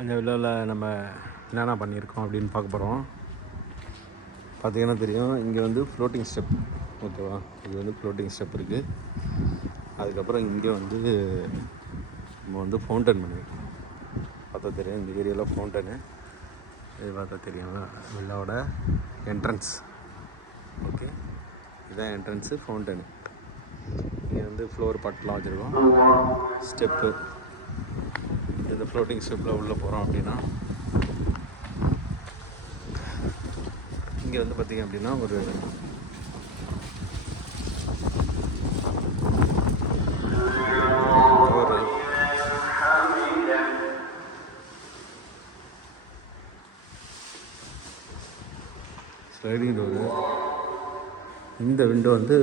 அந்த விழாவில் நம்ம என்னென்ன பண்ணியிருக்கோம் அப்படின்னு பார்க்க போகிறோம். பார்த்திங்கன்னா தெரியும், இங்கே வந்து ஃப்ளோட்டிங் ஸ்டெப், ஓகேவா? இது வந்து ஃப்ளோட்டிங் ஸ்டெப் இருக்குது. அதுக்கப்புறம் இங்கே வந்து நம்ம வந்து ஃபவுண்டன் பண்ணியிருக்கோம். பார்த்தா தெரியும், இந்த ஏரியாவில் ஃபவுண்டனு. இது பார்த்தா தெரியுங்களா, விழாவோட என்ட்ரன்ஸ். ஓகே, இதுதான் என்ட்ரன்ஸு, ஃபவுண்டனு. இங்கே வந்து ஃப்ளோர் பட்டெலாம் வச்சுருக்கோம், ஸ்டெப்பு. இந்த ஃப்ளோட்டிங் ஸ்டெப்பில் உள்ளே போகிறோம் அப்படின்னா இங்கே வந்து பார்த்திங்க அப்படின்னா ஒரு ஸ்லைடிங் டோரு. இந்த விண்டோ வந்து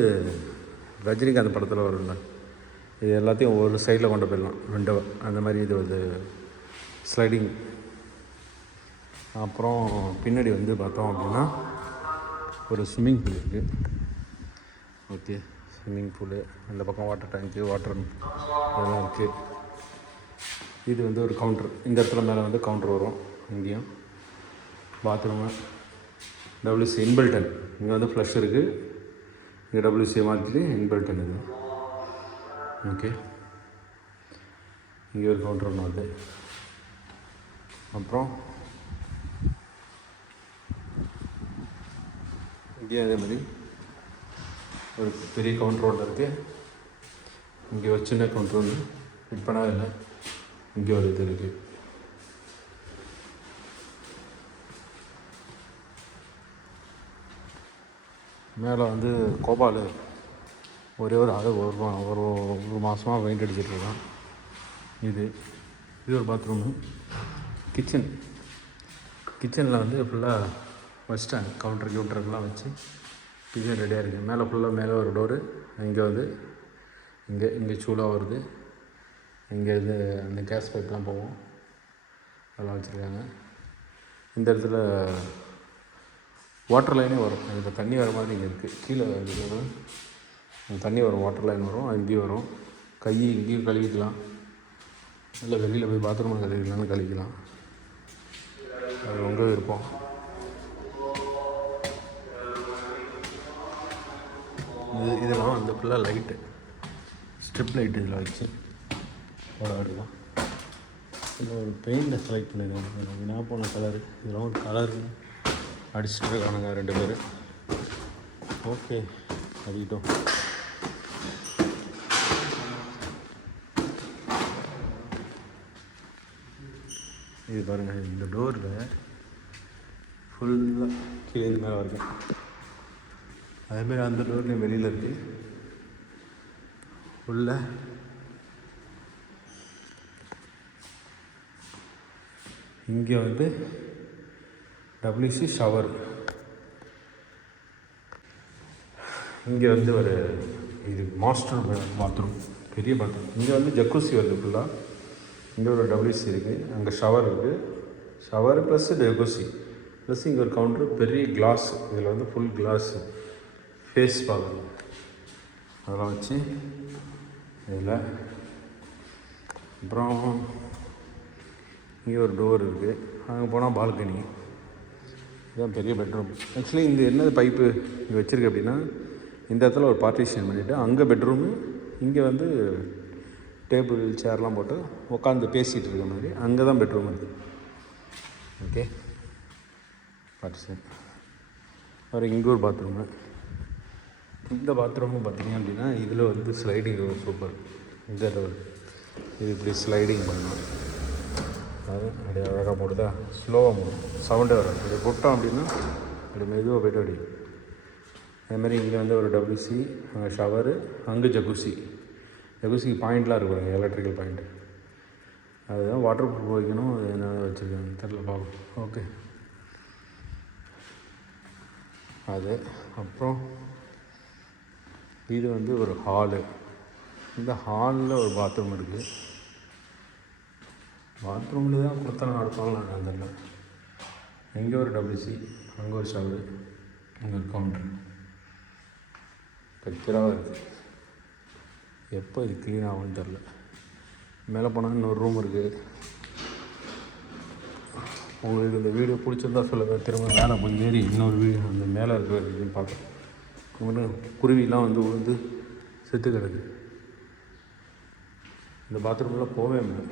ரஜினிகாந்த் படத்தில் வரும்ல, இது எல்லாத்தையும் ஒரு சைடில் கொண்டு போயிடலாம் விண்டோ, அந்த மாதிரி இது வந்து ஸ்லைடிங். அப்புறம் பின்னாடி வந்து பார்த்தோம் அப்படின்னா ஒரு ஸ்விம்மிங் பூல் இருக்குது. ஓகே, ஸ்விம்மிங் பூலு, அந்த பக்கம் வாட்டர் டேங்க்கு, வாட்டர் இதெல்லாம் இருக்குது. இது வந்து ஒரு கவுண்ட்ரு, இந்த இடத்துல மேலே வந்து கவுண்ட்ரு வரும். இங்கேயும் பாத்ரூமு, டபிள்யூசி இன்பில்டன். இங்கே வந்து ஃப்ளஷ் இருக்குது, இங்கே டபிள்யூசி மாதிரி இன்பில்டன் இது. ஓகே, இங்கே ஒரு கவுண்டர் ஒன்று வருது. அப்புறம் இங்கே அதே மாதிரி ஒரு பெரிய கவுண்டர் ஒன்று இருக்குது. இங்கே ஒரு சின்ன கவுண்டர் ஒன்று ஃபிட் பண்ணாத இல்லை. இங்கே ஒரு இது இருக்குது. மேலே வந்து கோபால் ஒரே ஒரு ஆள் ஒரு மாதமாக பெயிண்ட் அடிச்சிட்ருக்கான். இது ஒரு பாத்ரூமு. கிச்சனில் வந்து ஃபுல்லாக வச்சிட்டாங்க, கவுண்டர்லாம் வச்சு கிச்சன் ரெடியாக இருக்குது. மேலே ஒரு டோரு, இங்கே வந்து இங்கே சூடாக வருது. இங்கே இது அந்த கேஸ் பைப்லாம் போகும், அதெல்லாம் வச்சுருக்காங்க. இந்த இடத்துல வாட்டர் லைனே வரும், இதில் தண்ணி வர மாதிரி இங்கே இருக்குது. கீழே தண்ணி வரும், வாட்டர் லைன் வரும், அங்கேயும் வரும். இங்கேயும் கழுவிக்கலாம், இல்லை வெளியில் போய் பாத்ரூமில் கழுவிக்கலாம்னு கழுவிக்கலாம், அது உங்கள் விருப்பம். இதெல்லாம் வந்து ஃபுல்லாக லைட்டு, ஸ்ட்ரிப் லைட்டு இதில் வச்சு விளாடுலாம். இதில் ஒரு பெயிண்டை செலக்ட் பண்ணியிருக்காங்க, எனக்கு என்ன போன கலரு. இதெல்லாம் ஒரு கலரு அடிச்சுட்டு இருக்கானுங்க 2 பேர். ஓகே, அடிக்கிட்டோம். இது பாருங்கள், இந்த டோரில் ஃபுல்லாக கீழே மேலே வரைக்கும். அதேமாதிரி அந்த டோர்லேயும் வெளியில் இருக்குது. ஃபுல்லாக இங்கே வந்து டபிள்யூசி ஷவர். இங்கே வந்து ஒரு இது மாஸ்டர் பாத்ரூம், பெரிய பாத்ரூம். இங்கே வந்து ஜக்கூசி வருது ஃபுல்லாக. இங்கே ஒரு டபிள்யூசி இருக்குது, அங்கே ஷவர் இருக்குது. ஷவர் ப்ளஸ் ஜக்கூசி ப்ளஸ் இங்கே ஒரு கவுண்டரு, பெரிய கிளாஸ். இதில் வந்து ஃபுல் கிளாஸு, ஃபேஸ் பார்க்கணும், அதெல்லாம் வச்சு இதில். அப்புறம் இங்கே ஒரு டோர் இருக்குது, அங்கே போனால் பால்கனி. இதுதான் பெரிய பெட்ரூம். ஆக்சுவலி இந்த என்ன பைப்பு இங்கே வச்சுருக்கு அப்படின்னா, இந்த இடத்துல ஒரு பார்ட்டிஷன் பண்ணிவிட்டு அங்கே பெட்ரூமு, இங்கே வந்து டேபிள் சேர்லாம் போட்டு உட்காந்து பேசிகிட்டு இருக்க மாதிரி அங்கே தான் பெட்ரூம் இருக்குது. Okay, partition. அப்புறம் இங்கே ஒரு பாத்ரூமு. இந்த பாத்ரூமும் பார்த்திங்க அப்படின்னா இதில் வந்து ஸ்லைடிங் சூப்பர். இந்த இது இப்படி ஸ்லைடிங் பண்ணணும், அது அப்படியே அழகாக போடுதா, ஸ்லோவாக போடும், சவுண்டே வரும். இப்படி போட்டோம் அப்படின்னா அப்படி மெதுவாக போய்ட்டு அப்படி. அதேமாதிரி இங்கே வந்து ஒரு டபிள்யூசி, அங்கே ஷவரு, அங்கே ஜகுசிக்கு பாயிண்ட்லாம் இருக்குது, எலக்ட்ரிக்கல் பாயிண்ட்டு. அதுதான் வாட்டர் ப்ரூஃப் வைக்கணும், அது என்ன வச்சுருக்காங்க தெரில, பார்ப்போம். ஓகே, அது. அப்புறம் இது வந்து ஒரு ஹாலு. இந்த ஹாலில் ஒரு பாத்ரூம் இருக்குது. பாத்ரூமில் தான் கொடுத்தா நடப்பாங்களா நான் தெரியல. இங்கே ஒரு டபிள்யூசி, அங்கே ஒரு ஷவரு, அங்கே ஒரு கவுண்ட்ரு. கச்சராக இருக்குது, எப்போ இது க்ளீன் ஆகும்னு தெரில. மேலே போனால் இன்னொரு ரூம் இருக்குது, உங்களுக்கு இந்த வீடியோ பிடிச்சிருந்தா சொல்லுங்கள். திரும்ப மேலே போய் ஏறி இன்னொரு வீடியோ அந்த மேலே இருக்கிற பார்க்குறேன். குருவிலாம் வந்து விழுந்து செத்து கிடக்கு. இந்த பாத்ரூமில் போகவே இல்லை.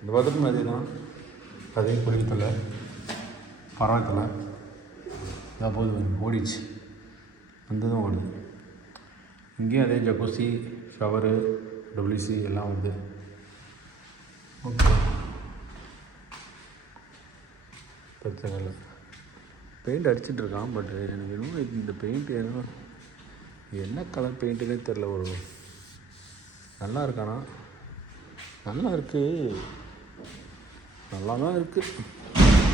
இந்த பாத்ரூம் அதே தான், அதே குருவித்தலை பராத்தலை இதாக போகுது, ஓடிச்சு, அந்த தான் ஓடுது. இங்கேயும் அதே ஜக்கூசி, ஷவரு, டபிள்யூசி எல்லாம் வருது. ஓகே, பிரச்சனை இல்லை. பெயிண்ட் அடிச்சிட்ருக்கான். பட் எனக்கு இன்னும் இந்த பெயிண்ட் என்ன கலர் பெயிண்ட்டுன்னே தெரில. ஒரு நல்லா இருக்கானா? நல்லா இருக்குது, நல்லா தான் இருக்குது.